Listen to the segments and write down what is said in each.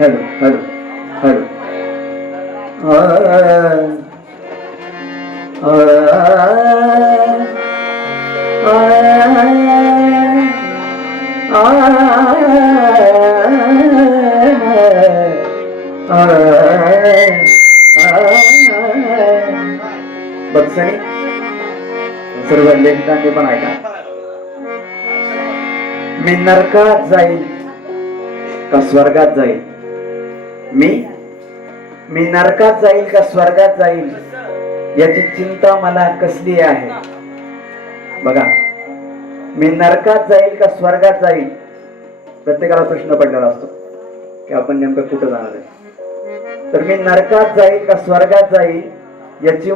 Hello hello hello बघ सर्व लेखकांनी पण ऐका. मी नरकात जाईल का स्वर्गात जाईल, मी नरकात जाईल का स्वर्गात जाईल याची चिंता मला कसली आहे. बघा, मी नरकात जाईल का स्वर्गात जाईल, प्रत्येकाला प्रश्न पडलेला असतो की आपण नेमकं कुठं जाणार आहे. तर मी नरकात जाईल का स्वर्गात जाईल याची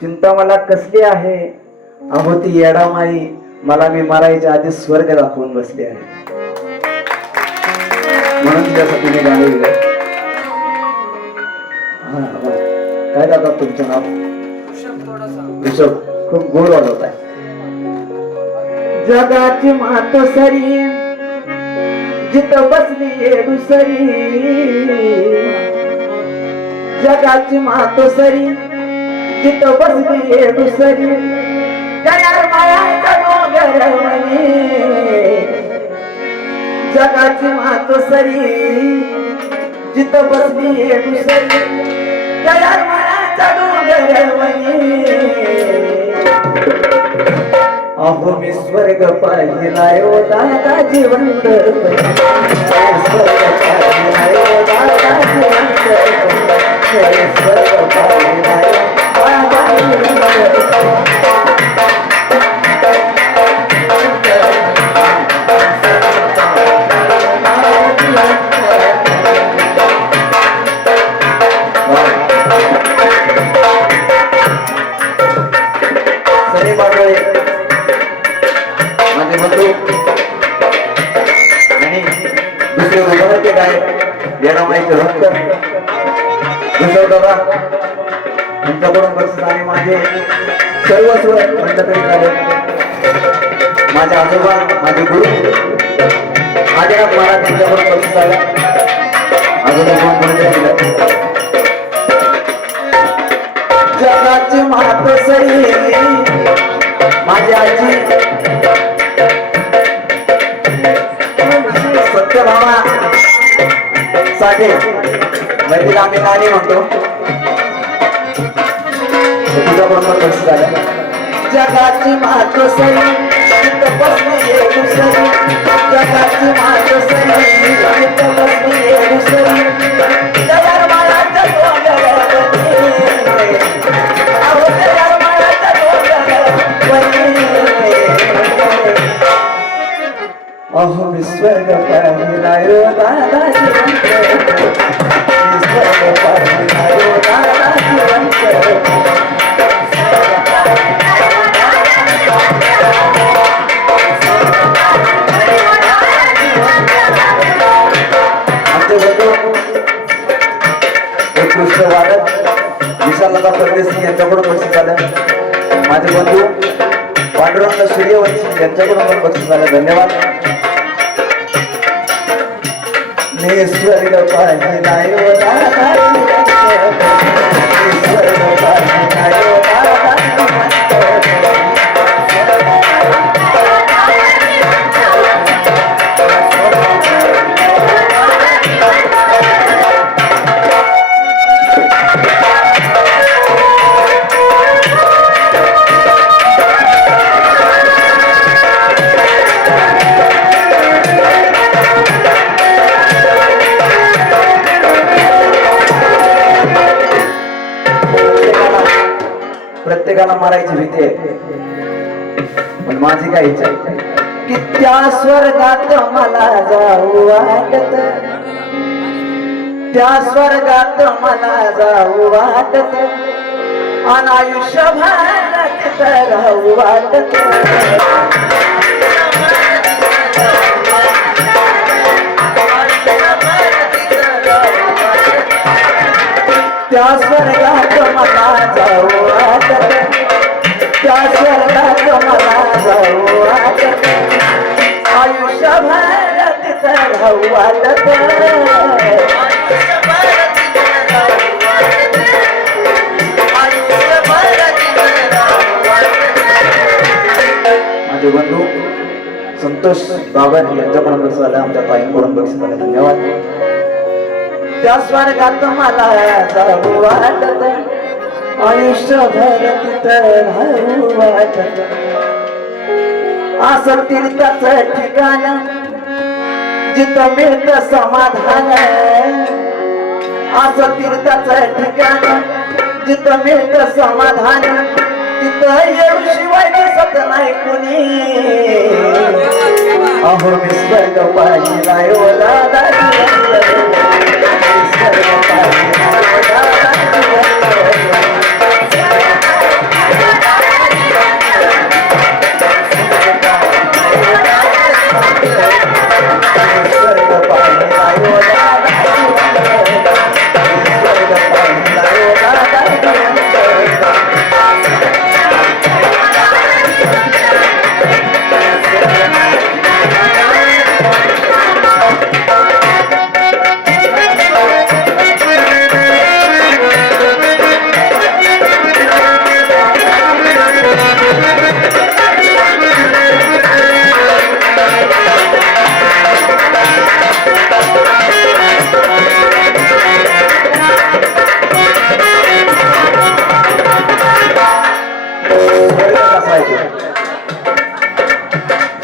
चिंता मला कसली आहे. अहो ती येडामाई मला मी मरायच्या आधी स्वर्ग दाखवून बसली आहे. म्हणून तुझ्यासाठी मी गाणे लिहिले. काय दादा तुमचं नाव? ऋषभ. खूप गोड वाजवत आहे. जगाची मातोसरी जिथं बसली दुसरी, जगाची मातोसरी जिथं बसली दुसरी, जगाची मातोसरी जिथं बसली दुसरी, अहो मी स्वर्ग पाहिलाय ओ दादा जिवंत, स्वर्ग पाहिलाय ओ दादा जिवंत, स्वर्ग पाहिलाय दादा जिवंत. आणि दुसरे उदाहरण काय येणामाईचे भक्त ऋषभ दादा यांच्याकडून बक्षीस आणि माझे सर्वस्व म्हणलं तरी झाले. माझे आजोबा, माझे गुरु आदिनाथ महाराज यांच्याकडून बक्षीस आला. आजोबा दिलं. जगाची मातोसरी माझी आजी सत्यभामा साठे, तिला आम्ही नानी म्हणतो. तुझा बरोबर बस झालं. जगाची मातोसरी जिथं बसली दुसरी, जगाची मातोसरी जिथं बसली दुसरी, अहो मी स्वर्ग पाहिलाय ओ दादा जिवंत, स्वर्ग पाहिलाय ओ दादा जिवंत. आमचे बंधू उत्कृष्ट वादक विशालदादा परदेशी यांच्याकडून बक्षीस झालं. माझे बंधू पांडुरंग सूर्यवंशी यांच्याकडून पण बक्षीस झालं. धन्यवाद. मी स्वर्ग पाहिलाय ओ दादा जिवंत, स्वर्ग पाहिलाय ओ दादा प्रत्येकाला मारायची भीती आहे, पण माझी काय इच्छा की त्या स्वर्गात मला जाऊ वाटत, त्या स्वर्गात मला जाऊ वाटत, आणि आयुष्यभर तिथं राहू वाटत. त्या स्वर्गात मला जाऊ वाटत, त्या स्वर्गात मला जाऊ वाटत, आयुष्यभर तिथं राहू वाटत. माझे बंधू संतोष बाबा यांच्याकडून बक्षीस आलं, आमच्या ताईंकडून बक्षीस आलं, धन्यवाद. त्या स्वर्गात मला जाऊ वाटत, आयुष्यभर तिथं राहू वाटत, असं तीर्थाचं ठिकाण जिथं मिळतं समाधान, असं तीर्थाचं ठिकाण जिथं मिळतं समाधान, तिथं येऊ शिवाय दिसत नाही कुणी. अहो मी स्वर्ग पाहिलाय ओ दादा, स्वर्ग पाहिलाय ओ दादा,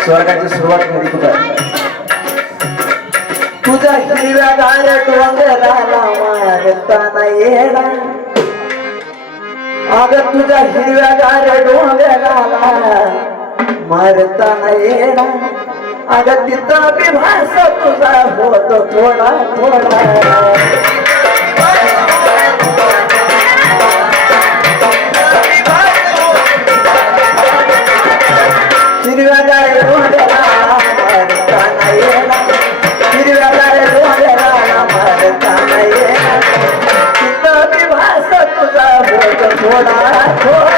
स्वर्गाची सुरुवात कधी कुठं? तुझ्या हिरव्या गार डोंगराला मारताना येडा, अगं तुझ्या हिरव्या गार डोंगराला मारताना येडा, अगं तिथं विभास तुझा होतो थोडा थोडा. हिरव्या गाय डोंगराला मारताना येणा, हिरव्या गाय डोंगराला मारताना येणा, तिथं विभास तुझा होत थोडा थोडा.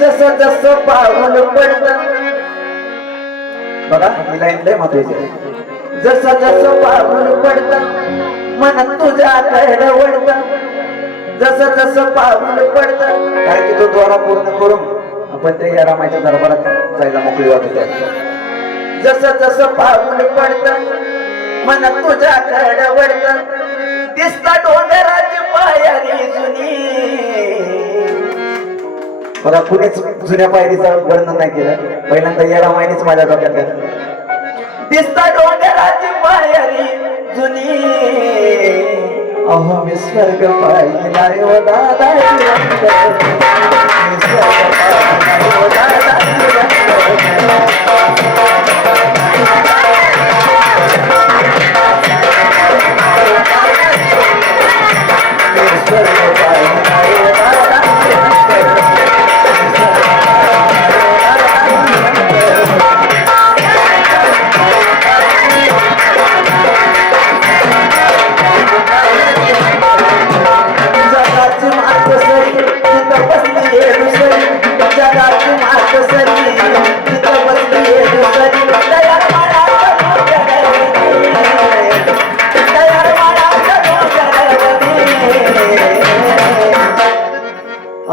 जसं जसं पाऊल पडतं, बघा ही लाईन लय महत्वाची आहे. जसं जसं पाऊल पडतं मन तुझ्याकडे वळतं, जसं जसं पाऊल पडतं, कारण की तो द्वारा पूर्ण करून आपण त्या रामाच्या दरबारात जायला मोकळी वाटत आहे. जसं जसं पाऊल पडतं मन तुझ्याकडे वळतं, दिसता डोंगराची पायरी जुनी. बघा कुणीच जुन्या पायरीचं वर्णन नाही केलं, पहिल्यांदा या रामायणीच माझ्या डोक्यात घातलं. दिसता डोंगराची पायरी जुनी, अहो मी स्वर्ग पाहिलाय ओ दादा, मी स्वर्ग पाहिलाय ओ दादा, मी स्वर्ग पाहिलाय ओ दादा.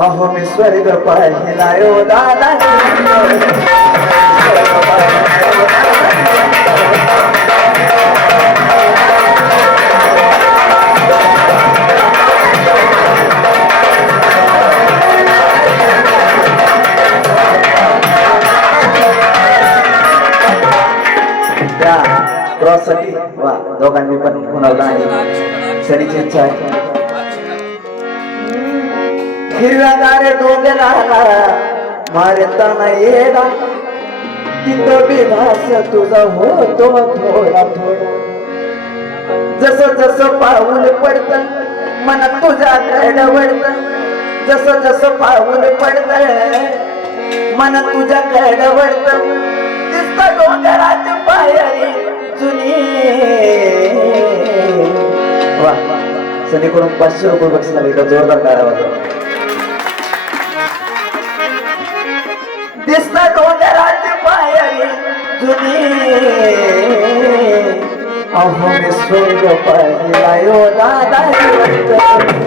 अहो मी स्वर्ग पाहिलाय ओ दादा, त्या क्रॉस साठी वा दोघांनी पण म्हणावलं आणि शरीची इच्छा आहे. हिरव्या गार डोंगराला मारताना येडा, तिथं विभास तुझा होतो थोडा थोडा. जसं जसं पाऊल पडतं मन तुझ्याकडे वळतं, जसं जसं पाऊल पडतं मन तुझ्याकडे वळतं, दिसतं डोंगराची पायरी जुनी. वा सनीकडून 500 रुपये बक्षीस आले, जोरदार काढावा. दिसता डोंगराची पायरी जुनी अहो मी स्वर्ग पाहिला यो दादा स्वर्ग